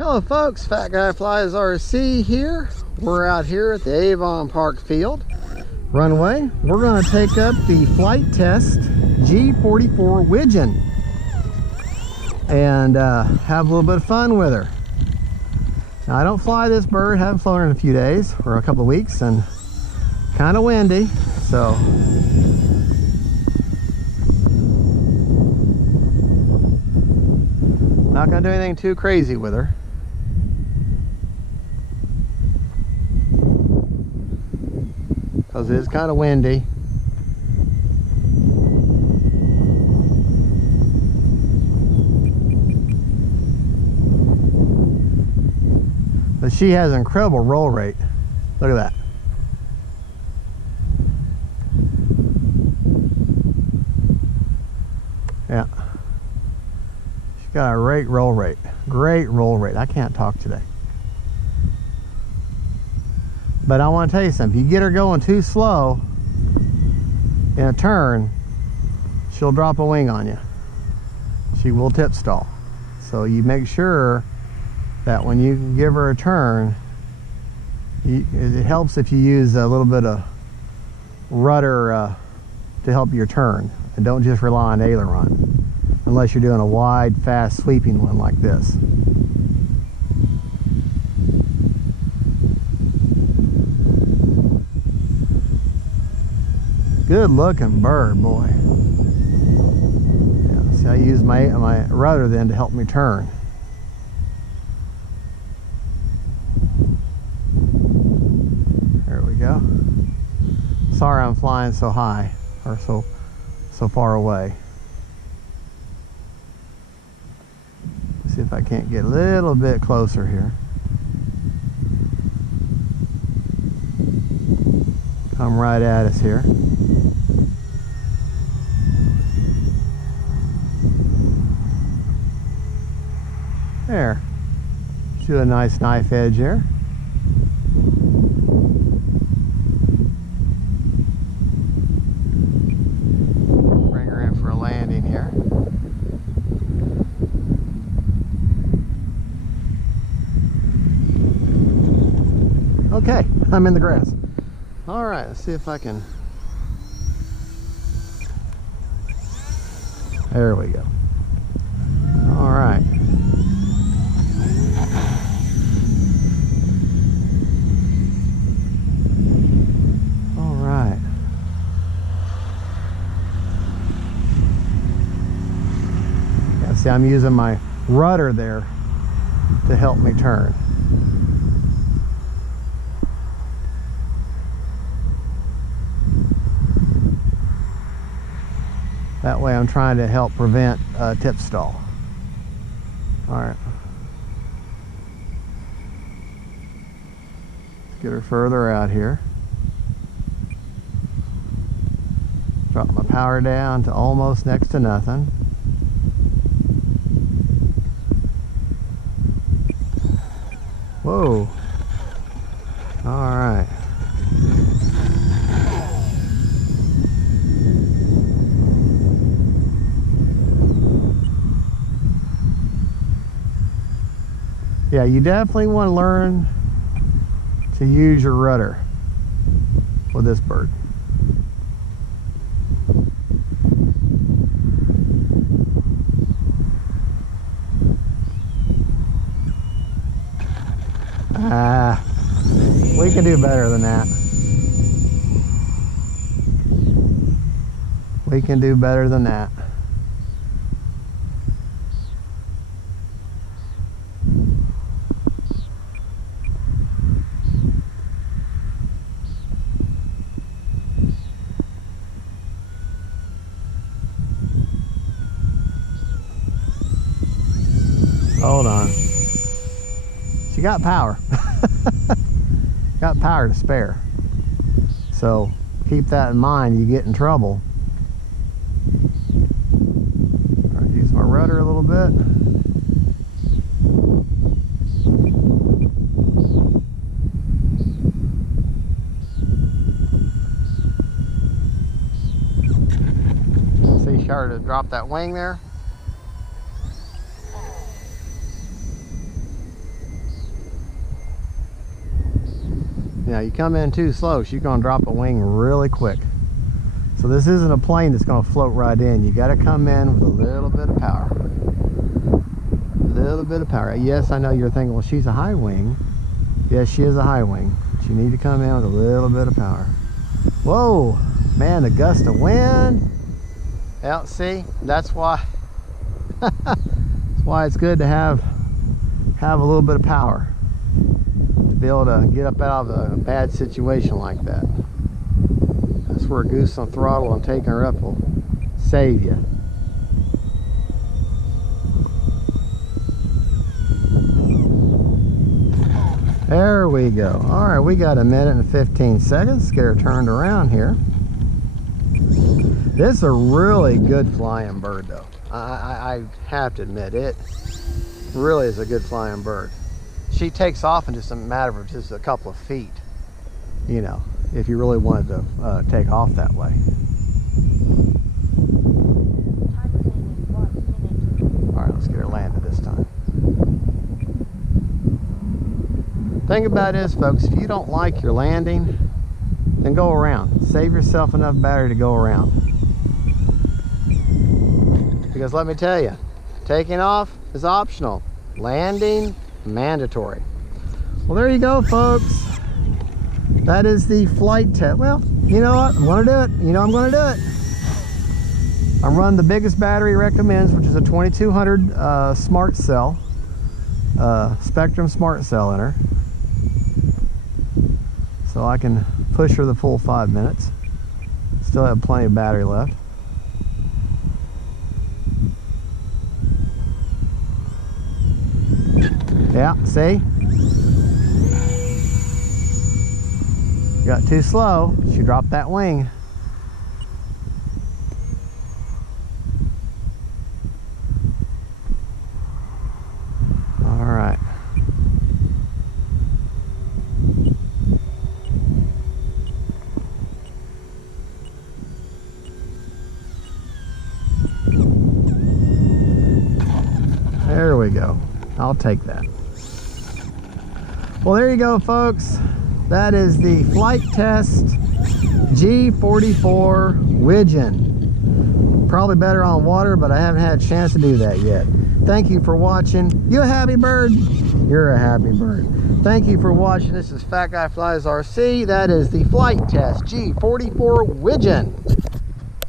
Hello folks, Fat Guy Flies RC here. We're out here at the Avon Park Field runway. We're going to take up the Flite test G44 Widgeon and have a little bit of fun with her. Now, I don't fly this bird, haven't flown her in a few days or a couple of weeks, and kind of windy, so not going to do anything too crazy with her. Because it is kind of windy. But she has an incredible roll rate. Look at that. Yeah. She's got a great roll rate. Great roll rate. I can't talk today. But I want to tell you something. If you get her going too slow in a turn, she'll drop a wing on you. She will tip stall. So you make sure that when you give her a turn, it helps if you use a little bit of rudder to help your turn. And don't just rely on aileron, unless you're doing a wide, fast, sweeping one like this. Good looking bird, boy. Yeah, see, I use my rudder then to help me turn. There we go. Sorry I'm flying so high, or so far away. Let's see if I can't get a little bit closer here. Come right at us here. There. Do a nice knife edge here. Bring her in for a landing here. Okay, I'm in the grass. All right, let's see if I can. There we go. All right. All right. Yeah, see, I'm using my rudder there to help me turn. That way I'm trying to help prevent tip stall. All right. Let's get her further out here. Drop my power down to almost next to nothing. Whoa. All right. Yeah, you definitely want to learn to use your rudder with this bird. We can do better than that. We can do better than that. Hold on. She got power. Got power to spare. So keep that in mind. You get in trouble. I'll use my rudder a little bit. See, started to drop that wing there. You know, you come in too slow, she's gonna drop a wing really quick. So this isn't a plane that's gonna float right in. You gotta come in with a little bit of power. A little bit of power. Yes, I know you're thinking, well, she's a high wing. Yes, she is a high wing. But you need to come in with a little bit of power. Whoa, man, the gust of wind. Yeah, see, that's why that's why it's good to have a little bit of power to be able to get up out of a bad situation like that. That's where a goose on throttle and taking her up will save you. There we go. All right, we got 1 minute and 15 seconds. Get her turned around here. This is a really good flying bird, though. I have to admit, it really is a good flying bird. She takes off in just a matter of just a couple of feet, you know, if you really wanted to take off that way. All right, let's get her landed this time. Thing about it is, folks, if you don't like your landing, then go around. Save yourself enough battery to go around. Because let me tell you, taking off is optional. Landing, mandatory. Well, there you go, folks. That is the flight test. Well, you know what? I'm going to do it. You know I'm going to do it. I'm running the biggest battery recommends, which is a 2200 smart cell. Spektrum smart cell in her. So I can push her the full 5 minutes. Still have plenty of battery left. Yeah, see? Got too slow. She dropped that wing. All right. There we go. I'll take that. Well, there you go, folks. That is the flight test G44 Widgeon. Probably better on water, but I haven't had a chance to do that yet. Thank you for watching. You a happy bird? You're a happy bird. Thank you for watching. This is Fat Guy Flies RC. That is the flight test G44 Widgeon.